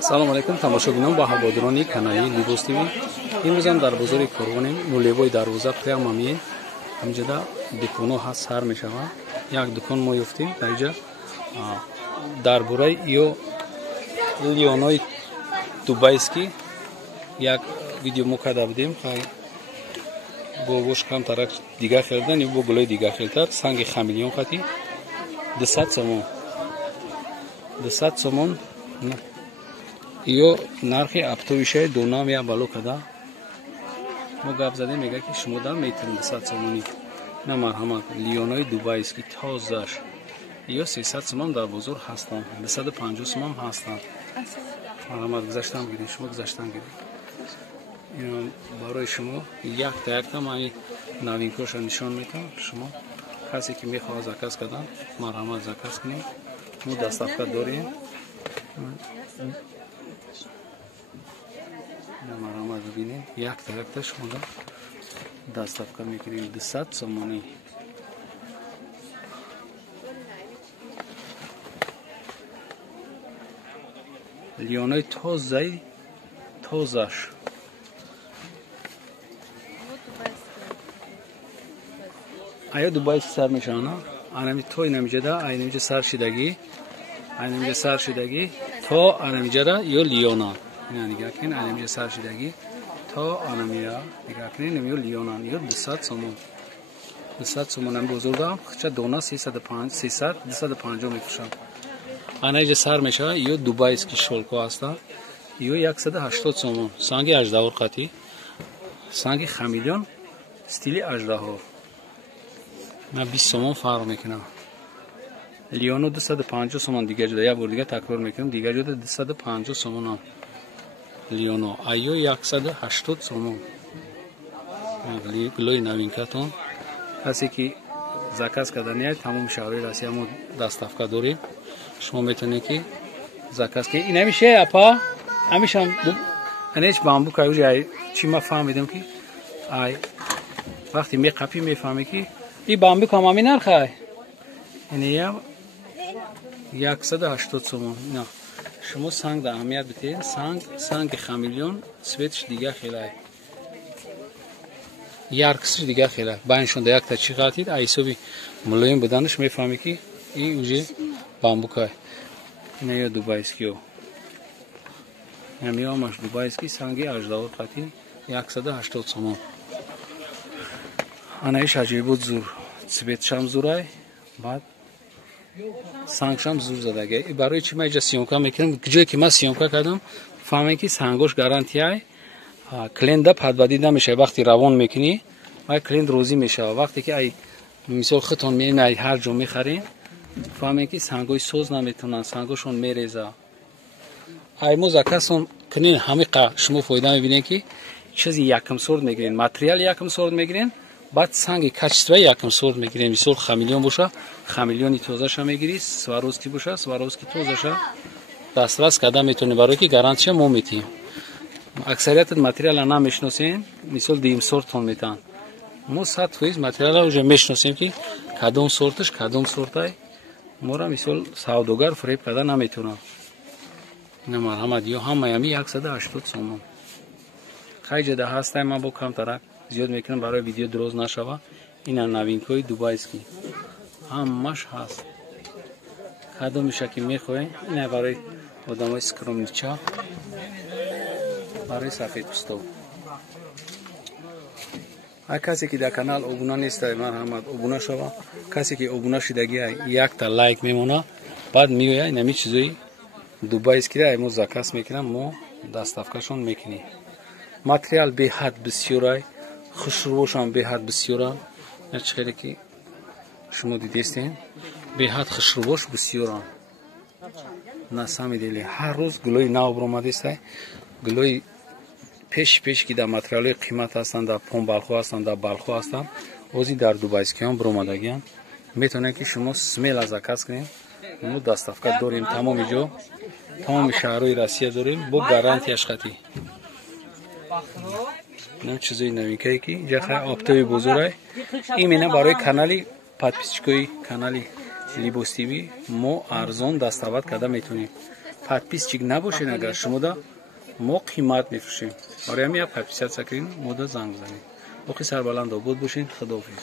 салом алайкум тамошобинон ба ҳаводирони канали Libos TV. имрӯзам дар бозори Корвонем нулевои дарвоза прямо мием. ҳамҷода дуконҳо ҳаст, сар мешавад. як дукон мо ёфтем дар инҷа дар бораи ё лионои дубайский як видео мо карда будем. бо бош камтарак дигар хелдан ё бо гулои дигар хелтар санги хамелеон хати 200 сомон 200 сомон ё нархи аптовишаи донам я балу када мо гап задем мега ки шумо дар метрин 200 сомони на марҳамат лионои дубайский тозаш ё 300 сомон дар бозор ҳастанд 250 сомон ҳастанд. марҳамат гузаштан гиред, шумо гузаштан гиред. барои шумо якта ман новинкоша нишон метам. шумо касе ки мехоҳад заказ кардан марҳамат заказ кунед. мо доставка дорем. марҳамат бибинед, якта шумо доставка мекунем 200 сомонӣ. лионои тозаш ая дубайский сар мешавана анами то инамиҷада айнамиҷа сар шидагӣ айнамиҷа сар шидагӣ то анамиҷада ё лиона ина нигоҳ кунед айнамиҷа сар шидагӣ то анамия нигоҳ кунед ё лиона ё 200 сомон 200 сомон ам бузургам хича дона 350 250 мекушам. анаиҷа сар мешава ё дубайский шолко аста ё 180 сомон санги аждаҳо қати санги хамелеон стили аждаҳо на 20 сомон фарқ мекунам. лионо 250 сомон дигар ҷода як бор дигар такрор мекунам дигар ҷода 250 сомон лионо айё 180 сомон. гулои новинкатон касе ки заказ карданияд тамоми шаҳри Россия мо доставка дорем. шумо метавонед ки заказ ки ин ҳамише апа ҳамишам анеч бамбук аюж ай чи ма фаҳмидам ки ай вақти меқапи мефаҳме ки и бамбук ҳам ҳамин нархай иния 180 сомон. на шумо санг да аҳамият битед. санги хамелеон цветш дигар хелай ярксиш дигар хелай байншон да якта чи қатид ай ҳисоби мулоим буданаш мефаҳме ки и уже бамбукай ина ё дубайскиё ҳамиёмаш дубайский санги аждаҳо қати 180 сомон. анаиш аҷибот зур цветшам зурай баъд сангшам зур задагай барои чи ман иҷа сиёмка мекунам ҷое ки ман сиёмка кардам фаҳмем ки сангош гарантияй клиента падбадӣ намешава. вақти равон мекунӣ ай клиент розӣ мешава. вақте ки ай мисол худтон меин ай ҳар ҷо мехарем фаҳмем ки сангои соз наметавонанд сангошон мереза ай мо заказон кунин ҳамиқа шумо фоида мебинед ки чизи якм сорт мегирен материал якм сорт мегирен баъд санги качествои якм сорт мегирен. мисол хамелеон боша хамелеони тозаша мегирӣ сваровский боша сваровский тозаша дастрас карда метавонед барое ки гарантия мо метиҳем. аксарияти материала намешносем мисол дим сортон метаҳанд мо 100% материала уже мешносем ки кадом сорташ кадом сортай мора мисол савдогар фреб карда наметавонад. ина марҳамат ё ҳамаями 180 сомон. хай ҷода ҳастай ман бо камтарак зиёд мекунам барои видео дуроз нашава. ина новинкои дубайский ҳамаш ҳаст кадомиша ки мехоҳем. ина барои одамои скромнича барои сафедпӯсто. ҳар касе ки дар канал обуна нестай марҳамат обуна шава. касе ки обуна шидагӣ якта лайк мемона баъд меоя инами чизои дубайскиро мо заказ мекунам мо доставкашон мекунем. материал беҳад бисёрай хушрӯшам беҳад бисёра чи хеле ки шумо дидестен беҳад хушрӯш бисёрам насамидели ҳар рӯз гулои нав бромадестай гулои пеш ки дар материалои қимат ҳастанд дар понбалхо ҳастанд дар балхо ҳастанд ози дар дубайскиён бромадагиянд метавонед ки шумо смела заказ кунед. мо доставка дорем тамоми ҷо тамоми шаҳрҳои Россия дорем бо гарантияш қатӣ. ин чизои новинкае ки ҷахай оптои бузургай имена барои канали подписчикои канали Libos TV мо арзон дастовар карда метавонем. подписчик набошен агар шумода мо қимат мефурӯшем. Ора ҳам як подписатсия кардин, мода занг занед. Охи сарбаланд обод бошен. Худоҳофиз.